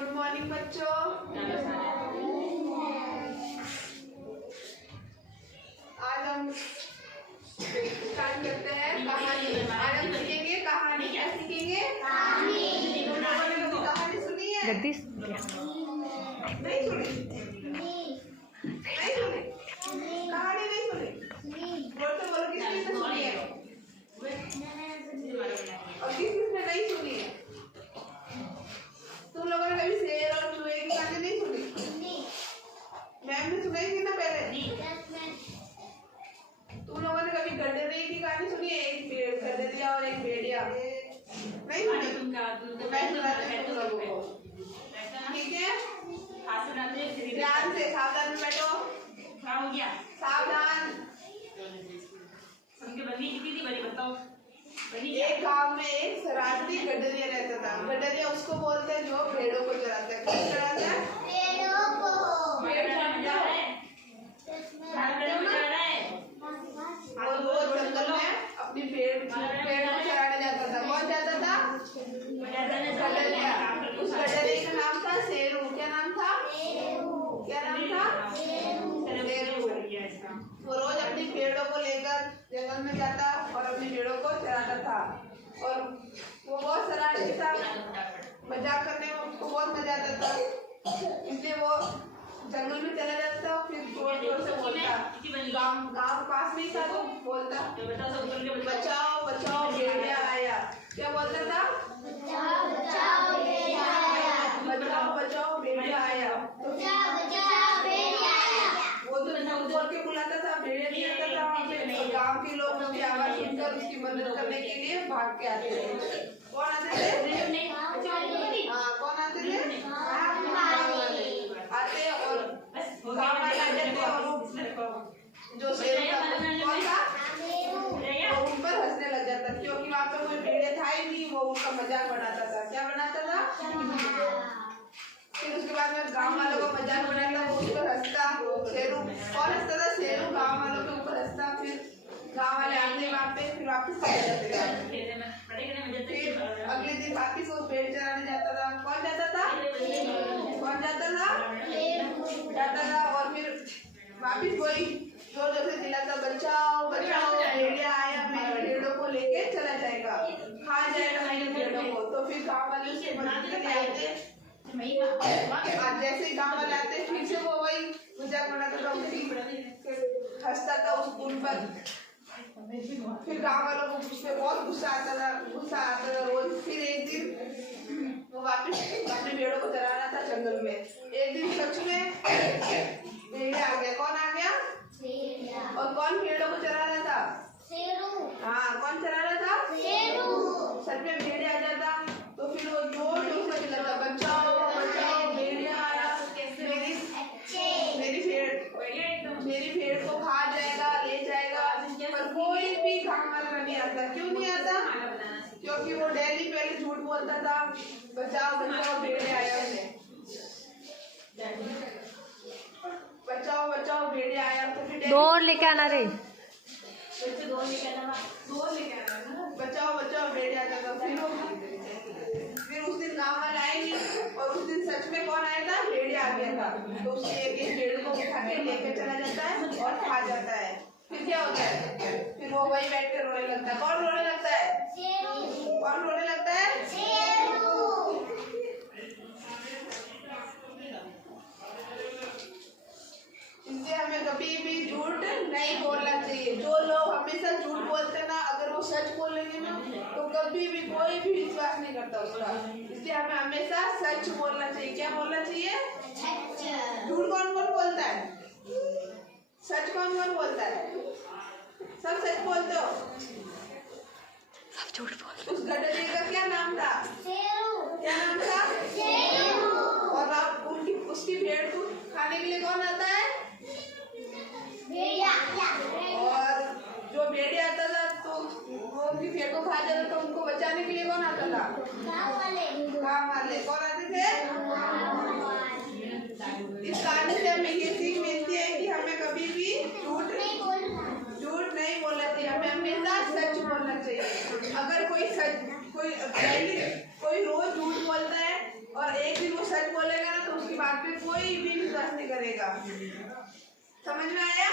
Good morning बच्चों। आज हम स्टार्ट करते हैं कहानी। आज हम सीखेंगे कहानी। क्या सीखेंगे? कहानी। तुम लोगों ने कभी कहानी सुनी है? नहीं सुनी? नहीं सुनी? कहानी नहीं सुनी? बोलो किसने सुनी है और किसने नहीं सुनी है? तुम लोगों ने कभी शेर और चूहे की कहानी नहीं सुनी? मैम ने सुनाई थी ना पहले? तुम लोगों ने कभी गडरिया की कहानी सुनी है? एक गडरिया और एक भेड़िया नहीं सुनी? मैं सुनाती हूँ तुम लोगों को, ठीक है? ध्यान से, सावधान में बैठो। सावधान। एक गांव में एक शरारती गडरिया रहता था। गडरिया उसको बोलते हैं जो भेड़ों को चराता है। कौन चराता है? भेड़ों को। भेड़ चराता है और वो जंगल में अपनी भेड़ को चराने जाता था। कौन जाता था? गडरिया। उस गडरिया का नाम था शेरू। क्या नाम था? क्या नाम था? शेरू। वो रोज अपनी भेड़ों को लेकर जंगल में जाता और अपनी भेड़ों को चराता था। और वो बहुत शरारती था, मजाक करने में उसको बहुत मजा आता था, इसलिए वो जंगल में चला जाता और फिर जोर जोर से बोलता। गांव पास में ही था तो बोलता, बचाओ बचाओ भेड़िया आया। क्या बोलता था? बचाओ बचाओ भेड़िया आया। बचाओ बचाओ भेड़िया आया। वो तो बोल के बुलाता था, भेड़िया नहीं आता था। गांव के लोग उसकी आवाज सुनकर उसकी मदद करने के लिए भाग के आते थे। कौन आते थे? हाँ, कौन आते थे? आते और गांव वाले आ जाते और जो शेर कौन था वो उन पर हंसने लग जाता, क्योंकि वहाँ पे कोई भेड़िया था ही नहीं। वो उनका मजाक बनाता था। क्या बनाता था? फिर उसके बाद में गांव वालों को मजाक बनाता, वो उस पर हंसता। शेरू कौन हंसता था? शेरू गांव वालों के ऊपर हंसता। फिर गांव वाले आते वहाँ पे, फिर वापस चले जाते थे। फिर अगले दिन वापस वो भेड़ चराने जाता था। कौन जाता था? कौन जाता था? जाता था और फिर वापस वही जोर जोर से चिल्लाता, बचाओ बचाओ भेड़िया आया। मैं भेड़ों को लेके चला जाएगा, खा जाएगा मेरी भेड़ों को। तो फिर गाँव वाले उसके मदद के लिए आते। आज जैसे ही गाँव वाले आते फिर से वो वही मजाक बनाता था, हंसता था उस उन पर। फिर गाँव वालों को उससे बहुत गुस्सा आता था रोज। फिर एक दिन वो वापस अपने भेड़ों को चराना था जंगल में। एक दिन सच में भेड़िया आ गया। कौन आ गया? और कौन भेड़ों को चरा रहा था? शेरू। हाँ, कौन चरा रहा था? शेरू। सच में भेड़िया आ जाता तो फिर वो जोर जोर से चिल्लाता, बचाओ बचाओ भेड़िया आया। मेरी भेड़ को खा जाएगा, ले जाएगा। पर कोई भी काम वाला नहीं आता। क्यों नहीं आता? क्योंकि वो डेली पहले झूठ बोलता था, बचाओ बचाओ भेड़िया आया। बचाओ बचाओ भेड़िया आया तो फिर दौड़ लेके आना रे। बचाओ बचाओ भेड़िया आया था। फिर उस दिन गाँव वाले आए नहीं और उस दिन सच में कौन आया था? भेड़िया आ गया था। तो उसने एक भेड़ को उठा के लेकर चला जाता है और खा जाता है। फिर क्या होता है? फिर वो वही बैठ कर रोने लगता है। कौन रोने लगता है? कौन रोने लगता है? इसलिए हमें कभी भी झूठ नहीं बोलना चाहिए। जो लोग हमेशा झूठ बोलते ना, अगर वो सच बोलेंगे ना तो कभी भी कोई भी विश्वास नहीं करता उसका। इसलिए हमें हमेशा सच बोलना चाहिए। क्या बोलना चाहिए? झूठ कौन कौन बोलता है? सच कौन कौन बोलता है? सब सच बोलते हो? सब झूठ बोलते। उस गडरिया का क्या नाम था? क्या नाम था? और आप उसकी भेड़ को खाने के लिए कौन आता है? और जो भेड़िया आता था तो वो उनकी भेड़ को खा जाता था, तो उनको बचाने के लिए कौन आता था? गाँव वाले। कौन आते थे? इस कहानी से हमें ये सीख मिलती है कि हमें कभी भी झूठ नहीं बोलना चाहिए। हमें हमेशा सच बोलना चाहिए। अगर कोई रोज झूठ बोलता है और एक दिन वो सच कोई भी विश्वास नहीं करेगा। समझ में आया?